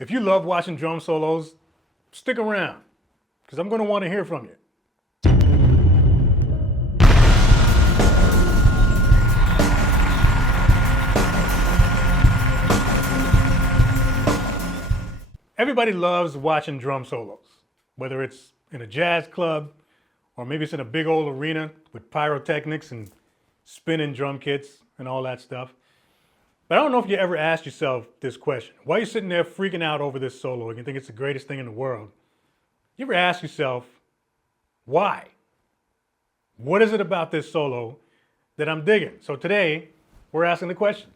If you love watching drum solos, stick around, because I'm going to want to hear from you. Everybody loves watching drum solos, whether it's in a jazz club or maybe it's in a big old arena with pyrotechnics and spinning drum kits and all that stuff. But I don't know if you ever asked yourself this question. Why are you sitting there freaking out over this solo and you think it's the greatest thing in the world? You ever ask yourself, why? What is it about this solo that I'm digging? So today, we're asking the question,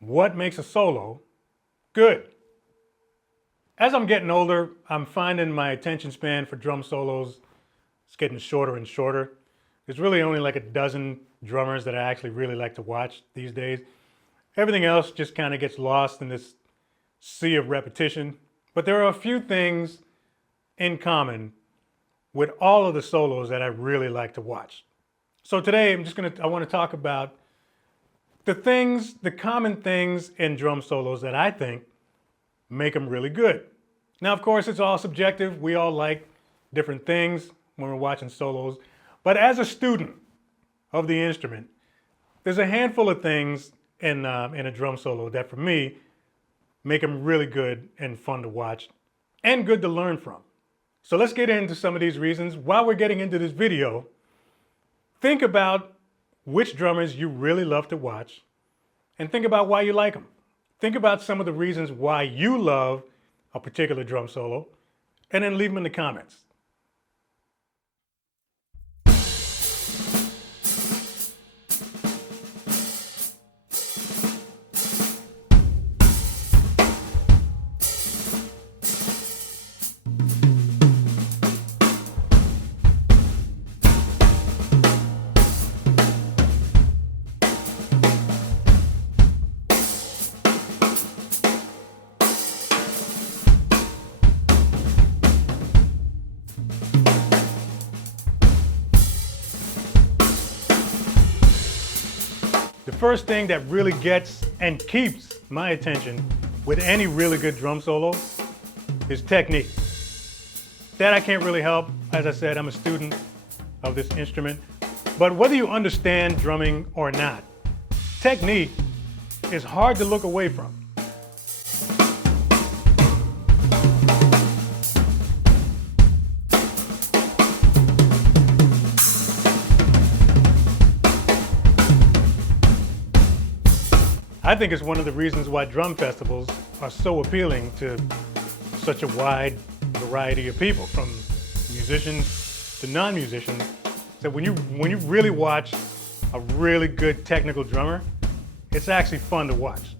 what makes a solo good? As I'm getting older, I'm finding my attention span for drum solos is getting shorter and shorter. There's really only like a dozen drummers that I actually really like to watch these days. Everything else just kind of gets lost in this sea of repetition. But there are a few things in common with all of the solos that I really like to watch. So today I want to talk about the common things in drum solos that I think make them really good. Now, of course, it's all subjective. We all like different things when we're watching solos. But as a student of the instrument, there's a handful of things in a drum solo that, for me, make them really good and fun to watch and good to learn from. So let's get into some of these reasons. While we're getting into this video, think about which drummers you really love to watch and think about why you like them. Think about some of the reasons why you love a particular drum solo and then leave them in the comments. The first thing that really gets and keeps my attention with any really good drum solo is technique. That I can't really help. As I said, I'm a student of this instrument. But whether you understand drumming or not, technique is hard to look away from. I think it's one of the reasons why drum festivals are so appealing to such a wide variety of people, from musicians to non-musicians. So when you really watch a really good technical drummer, it's actually fun to watch.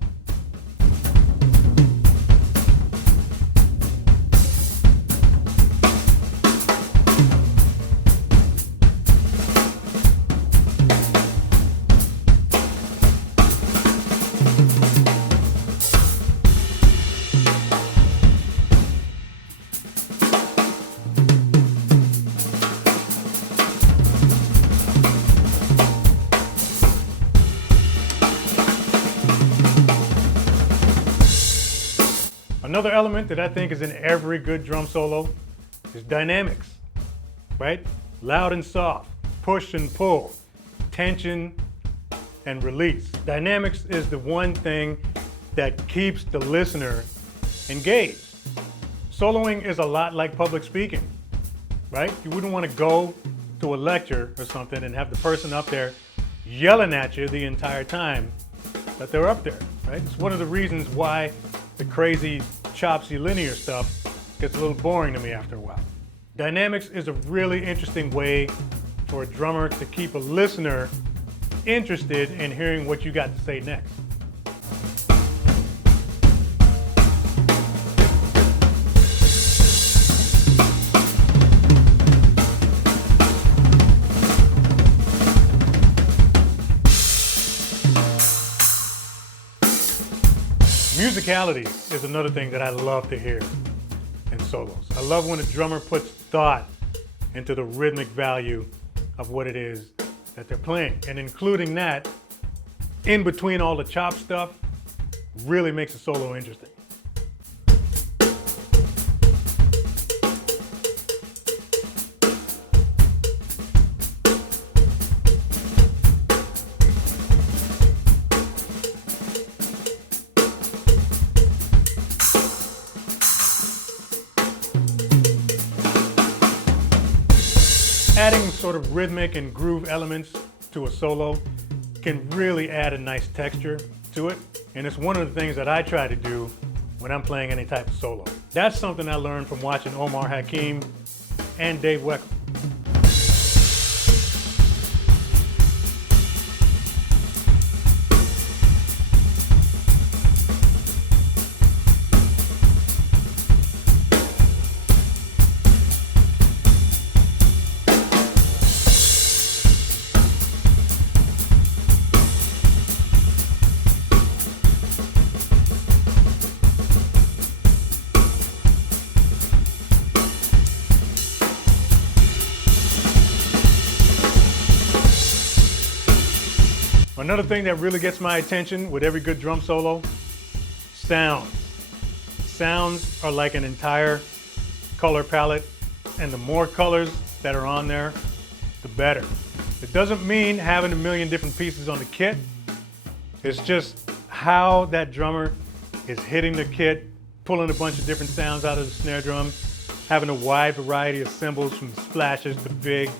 Another element that I think is in every good drum solo is dynamics, right? Loud and soft, push and pull, tension and release. Dynamics is the one thing that keeps the listener engaged. Soloing is a lot like public speaking, right? You wouldn't want to go to a lecture or something and have the person up there yelling at you the entire time that they're up there, right? It's one of the reasons why the crazy chopsy linear stuff gets a little boring to me after a while. Dynamics is a really interesting way for a drummer to keep a listener interested in hearing what you got to say next. Musicality is another thing that I love to hear in solos. I love when a drummer puts thought into the rhythmic value of what it is that they're playing, and including that in between all the chop stuff really makes a solo interesting. sort of rhythmic and groove elements to a solo can really add a nice texture to it. And it's one of the things that I try to do when I'm playing any type of solo. That's something I learned from watching Omar Hakim and Dave Weckl. Another thing that really gets my attention with every good drum solo, sounds. Sounds are like an entire color palette, and the more colors that are on there, the better. It doesn't mean having a million different pieces on the kit. It's just how that drummer is hitting the kit, pulling a bunch of different sounds out of the snare drum, having a wide variety of cymbals from splashes to big,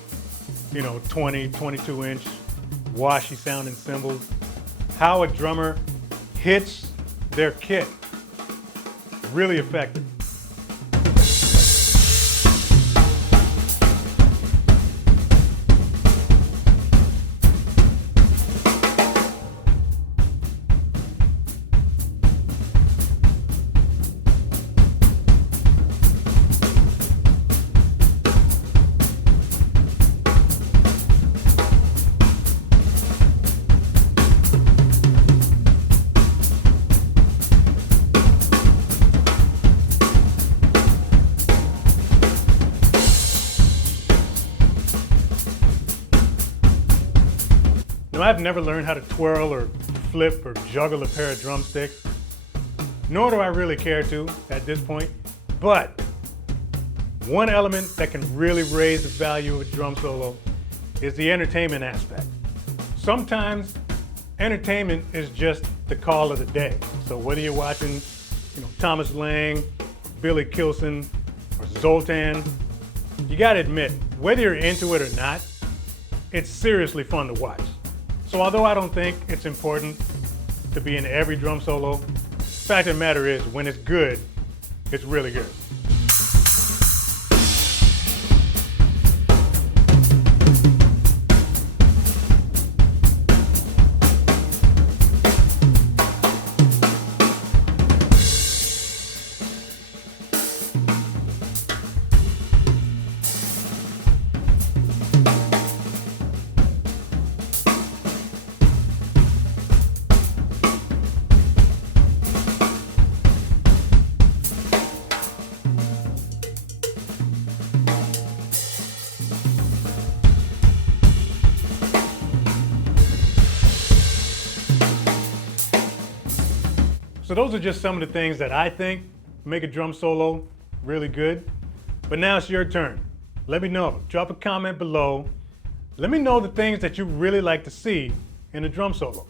20, 22-inch washy sounding cymbals. How a drummer hits their kit, really effective. I've never learned how to twirl or flip or juggle a pair of drumsticks, nor do I really care to at this point, but one element that can really raise the value of a drum solo is the entertainment aspect. Sometimes entertainment is just the call of the day. So whether you're watching Thomas Lang, Billy Kilson, or Zoltan, you gotta admit, whether you're into it or not, it's seriously fun to watch. So although I don't think it's important to be in every drum solo, the fact of the matter is, when it's good, it's really good. So those are just some of the things that I think make a drum solo really good. But now it's your turn. Let me know. Drop a comment below. Let me know the things that you really like to see in a drum solo.